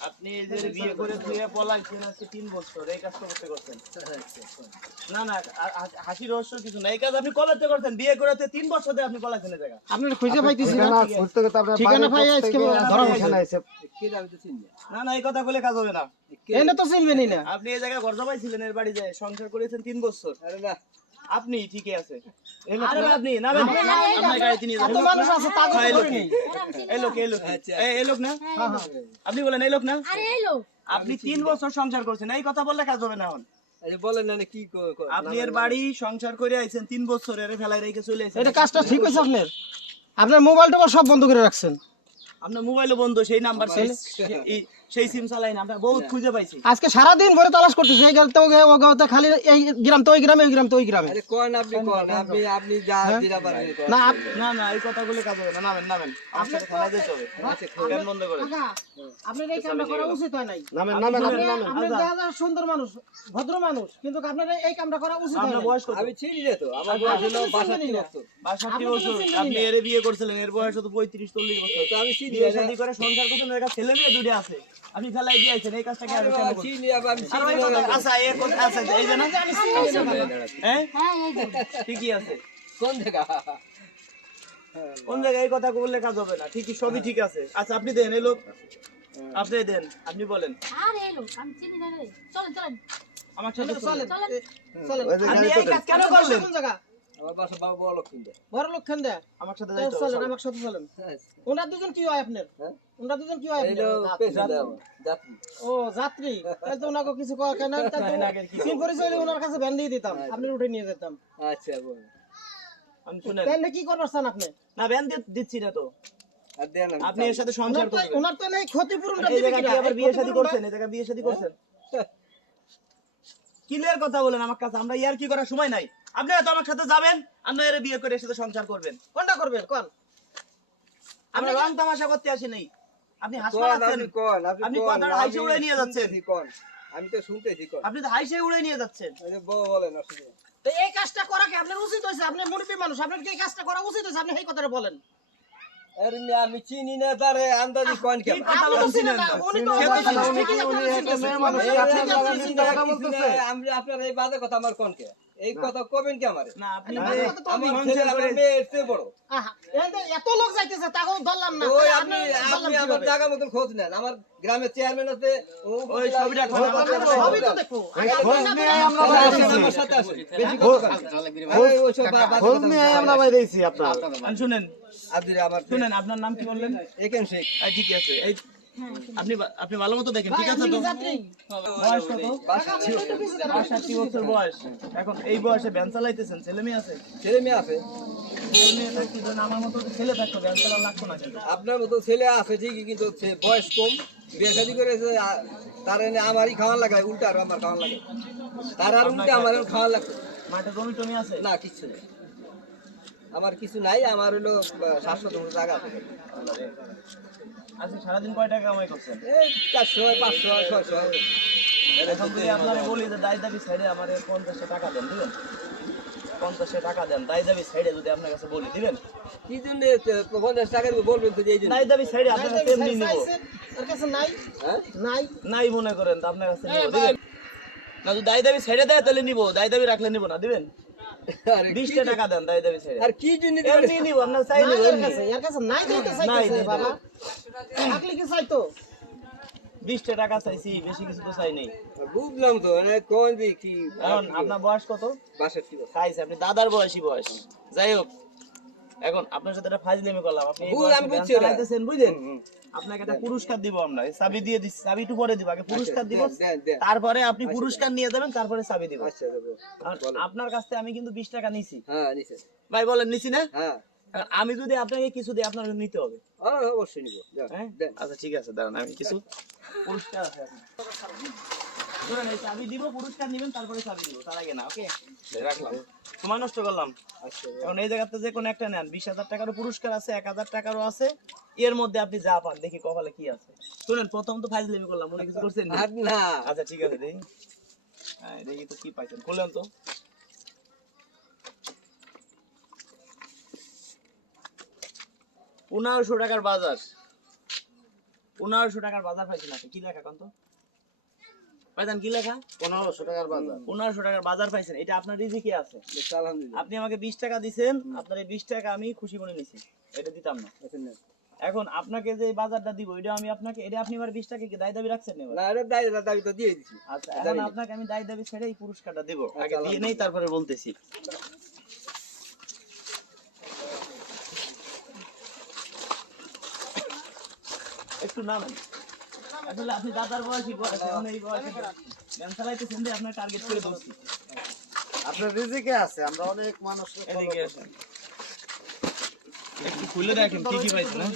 আপনি এই যে বিয়ে করে ধুয়ে পলাইছেন আজকে তিন বছর এই কাজটা করতে করছেন? না না হাসি রহস্য কিছু না এই কাজ আপনি কবে করছেন বিয়ে করে তিন বছর ধরে আপনি পলাইছেন জায়গা আপনার খুঁজে পাইতেছি না? গেলে ঠিকানা পাই আজকে ধরা না না এই কথা বলে কাজ হবে না। এনে তো চিনবেনই না। আপনি এই জায়গায় ঘর জমাইছিলেন এর বাড়ি যায় সংসার করেছেন তিন বছর। আপনি ঠিকই আছে আরে আপনি নামেন আপনার গাড়িতে নিয়ে যাবেন। মানুষ আছে তা হ্যাঁ, এই করে লোক নেই এই লোক এই লোক। এই- এই লোক না? আপনি বলেন এই লোক না? আরে আপনি তিন বছর সংসার করছেন এই কথা বললে কাজ হবে না এখন। বলেন না কি আপনি এর বাড়ি সংসার করে আইছেন বছর এর ফেলাই রেখে চলে আইছেন। এটা কাজটা ঠিক হয়েছে আপনার? আপনার মোবাইল টোবাইল সব বন্ধ করে রাখছেন। আপনার মোবাইলও বন্ধ সেই নাম্বার সেই সেই সিম চালাই না বহুত খুঁজে পাইছি। আজকে সারাদিন ভরে তালাশ করতেছে এই ওই ও গাঁতে খালি এই গ্রাম তো ওই গ্রামে ওই গ্রাম তো ওই গ্রামে। আরে কোন আপনি কোন আপনি আপনি যা দিরা পারেন না না না এই কথাগুলো কাজ হবে না নামেন নামেন। সাথে খেলা দিতে হবে। ফ্যান বন্ধ করে। আপনার এই কামটা করা উচিত হয় নাই? নামেন নামেন আপনি নামেন আপনি দেখা যায় সুন্দর মানুষ ভদ্র মানুষ কিন্তু আপনার এই কামটা করা উচিত হয় আপনার বয়স কত? আমি চিনি না তো আমার বয়স হলো বাষট্টি বছর। বাষট্টি বছর। আপনি এর বিয়ে করছিলেন এর বয়স তো পঁয়ত্রিশ চল্লিশ বছর। তো আমি চিনি বিয়ে শাদী করে সংসার করছেন এর কাছে ছেলে মেয়ে দুটো আছে। আপনি ফেলাই দিয়েছেন এই কাজটা কেন আরে কেন বাবা, চিনি আমি কথা- আচ্ছা এই কথা আছে এই যে না হ্যাঁ? হ্যাঁ ঠিকই আছে। কোন জায়গা? কোন জায়গায় এই কথা বললে কাজ হবে না ঠিকই সবই ঠিক আছে। আচ্ছা আপনি দেন এই লোক। আপনি দেন আপনি বলেন। আরে এলো আমি চিনি না রে। চলেন চলেন। আমার সাথে চলেন চলেন। চলেন। আপনি এই কাজ কেন করলেন? কোন জায়গা? আমার বাসা বাবা বড় লক্ষ্মী দেয় বড় লক্ষণ দেয় আমার সাথে চলেন আমার সাথে চলেন। হ্যাঁ ওনারা দুজন কি হয় আপনার? হ্যাঁ? ওনারা দুজন কি হয় আপনার? পেছন দেয় আমার যাত্রী। ও যাত্রী? তাহলে তো ওনাকে কিছু কওয়া কেন তাহলে না, আগের কি সিম পরিচয় ওনার কাছে ভ্যান দিয়ে দিতাম। আপনি উঠে নিয়ে যেতাম। আচ্ছা বল। আমি শুনেন। তাহলে কি করবার চান আপনি? না ব্যান দিচ্ছি না তো। আপনি এর সাথে সংসার করবেন ওনার তো নেই ক্ষতিপূরণটা কি আবার বিয়ে শাদী করছেন? এই জায়গায় বিয়ে শাদী করছেন? ক্লিয়ার কথা বলেন আমার কাছে আমরা ইয়ার কি করার সময় নাই। আপনি হয়তো আমার সাথে যাবেন এর বিয়ে করে সাথে সংসার করবেন। কোনটা করবেন? কোন? আমরা রং তামাশা করতে আসি নাই। আপনি হাসপাতাল আছেন। আপনি কোন? আপনি কথাটা হাইসে উড়ে নিয়ে যাচ্ছেন। কোন? আমি তো শুনতেছি কোন? আপনি তো হাইসে উড়ে নিয়ে যাচ্ছেন। যে বউ বলেন আসলে। তো এই কাজটা করা কি আপনার উচিত হয়েছে? আপনি মুরব্বী মানুষ আপনার কি এই কাজটা করা উচিত হয়েছে? আপনি এই কথাটা বলেন। আমি চিনি না তারে আন্দাজি কোন কি? এই আপনার এই বাজে কথা আমার কোনকে এই কথা কবেন কি আমারে? না আপনি ছেলে চেয়ে বড়। এত লোক যাইতেছে ধরলাম না। ওই আপনি আপনার আপনি আমার জায়গা মতন খোঁজ নেন। আমার গ্রামের চেয়ারম্যান আছে ও ওই ছবিটা সবই তো দেখব খোঁজ নিয়ে আমরা আমার সাথে আসেন। বেশি কথা বা- বাজে খোঁজ নিয়ে আমরা। বাইরে আপনার। শুনেন। আপনি আমার শুনেন আপনার নাম কি বললেন? এখান শেখ? ঠিক আছে। এই আপনি আপনি ভালো মতো দেখেন ঠিক আছে তো? বয়স কত। বাষট্টি। বছর বয়স। এখন এই বয়সে ভ্যান চালাইতেছেন ছেলে মেয়ে আছে? ছেলে মেয়ে আছে। ছেলে মেয়ে থাকতে যেন আমার মতো ছেলে থাকতো ভ্যান চালা লাগতো না আপনার মতো ছেলে আছে ঠিকই কিন্তু বয়স কম। বিয়ে শাদী করেছে তার এনে আমারই খাওয়ান লাগায় উল্টা আর আমার খাওয়ান লাগে। তার আর উল্টা আমার খাওয়ান লাগতো। মাঠে জমি টমি আছে? না কিছু নেই। আমার কিছু নাই আমার হলো শাশ্বত জায়গা আছে। আজকে সারাদিন কয় টাকা কামাই করছেন? এই চারশো পাঁচশো ছয়শো। এখন যদি আপনারা বলি যে দায় দাবি সাইডে আমার পঞ্চাশটা টাকা দেন দিবেন? পঞ্চাশটা টাকা দেন দায় দাবি সাইডে যদি আপনার কাছে বলি দিবেন? কি জন্য পঞ্চাশ টাকা দিব বলবেন তো যে এই দায় দাবি সাইডে আপনার কাছে এমনি নিব। চাইছেন? ওর কাছে নাই। হ্যাঁ? নাই। নাই মনে করেন তো আপনার কাছে নিব দিবেন? না যদি দায় দাবি সাইডে দেয় তাহলে নিব। দায় দাবি রাখলে নিব না দিবেন? আরে কি বিশটা টাকা দেন দায় দাবি সাইডে আর কি জন্য এমনি নিব আপনার চাই নিব এর কাছে, এর কাছে নাই দিতে চাইতেছে বাবা। থাকলে কি চাইতো? বিশটা টাকা চাইছি বেশি কিছু তো চাই নেই। বুঝলাম তো মানে কোন দি কি? এখন আপনার বয়স কত? বাষট্টি বছর। খাইছে আপনি দাদার বয়সী বয়স। যাই হোক এখন আপনার সাথে একটা ফাজলামি করলাম। আপনি আমি বুঝছি চালাইতেছেন, বুঝলেন। আপনাকে একটা পুরস্কার দিব আমরা। চাবি দিয়ে দিচ্ছি চাবি একটু পরে দিব আগে পুরস্কার দিব। তারপরে আপনি পুরস্কার নিয়ে যাবেন তারপরে চাবি দিব। আচ্ছা আপনার কাছ থেকে আমি কিন্তু বিশ টাকা নিছি। হ্যাঁ নিচে ভাই বলেন নিছি না? হ্যাঁ। আমি যদি আপনাকে কিছু দিই আপনার নিতে হবে। হ্যাঁ, অবশ্যই নিবো। আচ্ছা ঠিক আছে দাঁড়ান আমি কিছু পুরস্কার আছে আপনার। চাবি দিব পুরস্কার নেবেন তারপরে চাবি দিব তার আগে না ওকে? রাখলাম। সময় নষ্ট করলাম। এখন এই জায়গাতে যে কোনো একটা নেন। বিশ হাজার টাকারও পুরস্কার আছে এক হাজার টাকারও আছে। এর মধ্যে আপনি যা পান দেখি কপালে কি আছে। শুনেন প্রথম তো ফাইজ ফাইজলেমি করলাম মনে কিছু করছেন না? আচ্ছা ঠিক আছে দেখি। দেখি তো কি পাইছেন। খুলেন তো। পনেরোশো টাকার বাজার। পনেরোশো টাকার বাজার পাইছেন আপনি। কি লেখা কন্ত পাইছেন কি লেখা? পনেরোশো টাকার বাজার। পনেরোশো টাকার বাজার পাইছেন। এটা আপনার রিজিকে আছে? আপনি আমাকে বিশ টাকা আপনার এই বিশ টাকা আমি খুশি মনে নিছি। এটা দিতাম না। এখন আপনাকে যে বাজারটা দিব এটা আমি আপনাকে এটা আপনি এবার বিশ টাকা কি দায় দাবি রাখছেন না এটা দাবি দাবি তো দিয়ে দিছি। আচ্ছা এখন আপনাকে আমি দায় দাবি ছেড়ে এই পুরস্কারটা দেবো। আগে আচ্ছা, দিয়ে নেই তারপরে বলতেছি। একটু নামেন। আসলে আপনি দাদার বয়সী বয়স এখন এই বয়সে জ্ঞান চালাইতেছেন যে আপনার টার্গেট করে বলছি আপনার রিজিকে আছে আমরা অনেক মানুষ এদিকে আসেন। একটু খুলে দেখেন কি কি পাইছেন হ্যাঁ?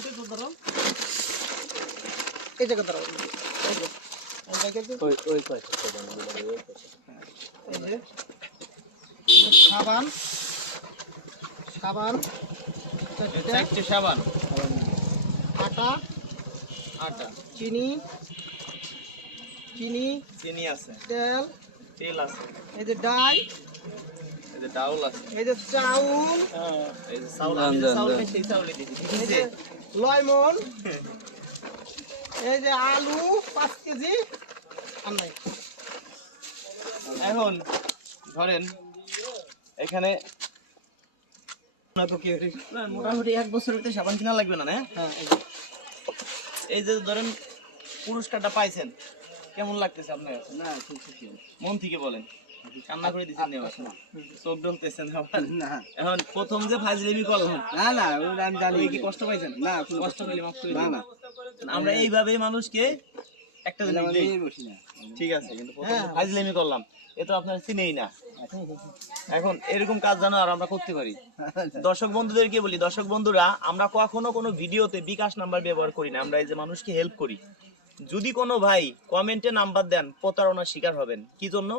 এই জায়গা যে। এই ওই ওই পাশে এই যে। সাবান সাবান চারটে সাবান। আটা। আটা। চিনি। চিনি। চিনি আছে। তেল। তেল আছে। এই যে ডাল। এই যে ডাউল আছে। এই যে চাউল। এই যে চাউল চাউল সেই এই যে লয়মন। এই যে আলু পাঁচ কেজি। এখন ধরেন এখানে না কি না, মোটামুটি এক বছরের তো সাবান কিনা লাগবে না না? হ্যাঁ এই যে। ধরেন পুরস্কারটা পাইছেন কেমন লাগতেছে আপনার? কাছে? না খুব খুশি মন থেকে বলেন। কান্না করে দিচ্ছেন? চোখ ডলতেছেন এখন প্রথম যে ফাজলিমি করলাম। না না কি কষ্ট পাইছেন? না কষ্ট পেলে মাফ করে না আমরা এইভাবেই মানুষকে একটা জিনিস দেই। না ঠিক আছে। কিন্তু হ্যাঁ। করলাম। এ তো আপনার চিনেই না। এখন এরকম কাজ জানো আর আমরা করতে পারি। দর্শক বন্ধুদেরকে বলি দর্শক বন্ধুরা আমরা কখনো কোনো ভিডিওতে বিকাশ নাম্বার ব্যবহার করি না। আমরা এই যে মানুষকে হেল্প করি। যদি কোনো ভাই কমেন্টে নাম্বার দেন প্রতারণার শিকার হবেন। কি জন্য?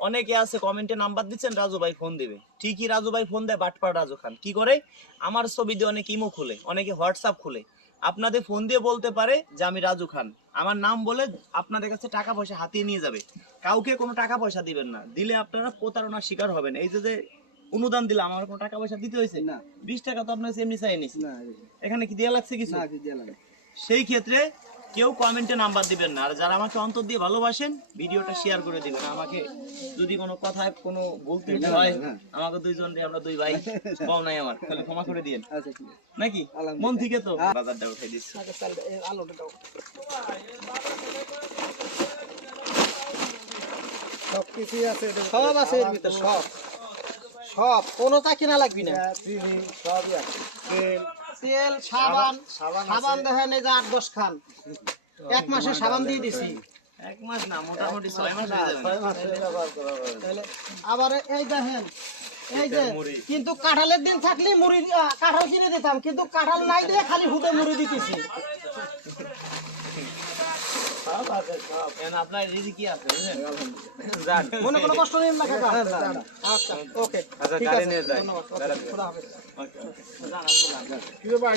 অনেকে আছে কমেন্টে নাম্বার দিচ্ছেন রাজু ভাই ফোন দিবে। ঠিকই রাজু ভাই ফোন দেয় বাটপার রাজু খান। কি করে? আমার ছবি দিয়ে অনেকে ইমো খুলে অনেকে হোয়াটসঅ্যাপ খুলে। আপনাদের ফোন দিয়ে বলতে পারে যে আমি রাজু খান। আমার নাম বলে আপনাদের কাছে টাকা পয়সা হাতিয়ে নিয়ে যাবে। কাউকে কোনো টাকা পয়সা দিবেন না। দিলে আপনারা প্রতারণার শিকার হবেন। এই যে যে অনুদান দিলাম আমার কোনো টাকা পয়সা দিতে হয়েছে? না। বিশ টাকা তো আপনার এমনি চাই না। এখানে কি দেওয়া লাগছে কিছু? সেই ক্ষেত্রে কেউ কমেন্টে নাম্বার দিবেন না। আর যারা আমাকে অন্তর দিয়ে ভালোবাসেন ভিডিওটা শেয়ার করে দিবেন। আমাকে যদি কোনো কথায় কোনো বলতে হয় আমাকে দুইজন রে আমরা দুই ভাই পাও নাই আমার। তাহলে ক্ষমা করে দিয়েন। আচ্ছা নাকি? মন থেকে তো। বাজারটা উঠাই দিচ্ছি। আলুটা দাও। সব কিছুই আছে সব আছে এর ভিতরে সব। সব। কোনোটা কিনা লাগবি না। সবই আছে। তেল সাবান সাবান দেখেন এই যে আট দশ খান। এক মাসে সাবান দিয়ে দিছি। এক মাস না মোটামুটি ছয় মাস আবার এই দেখেন এই যে কিন্তু কাঁঠালের দিন থাকলে মুড়ি কাঁঠাল কিনে দিতাম কিন্তু কাঁঠাল নাই দিয়ে খালি হুদে মুড়ি দিতেছি। সব আছে সব এখন আপনার রিজি কি আছে মনে কোনো কষ্ট নেই না কাকা। আচ্ছা ওকে আচ্ছা, গাড়ি নিয়ে যাই। ধন্যবাদ খোদা হাফেজ ওকে, ওকে। আপনি কি ভাই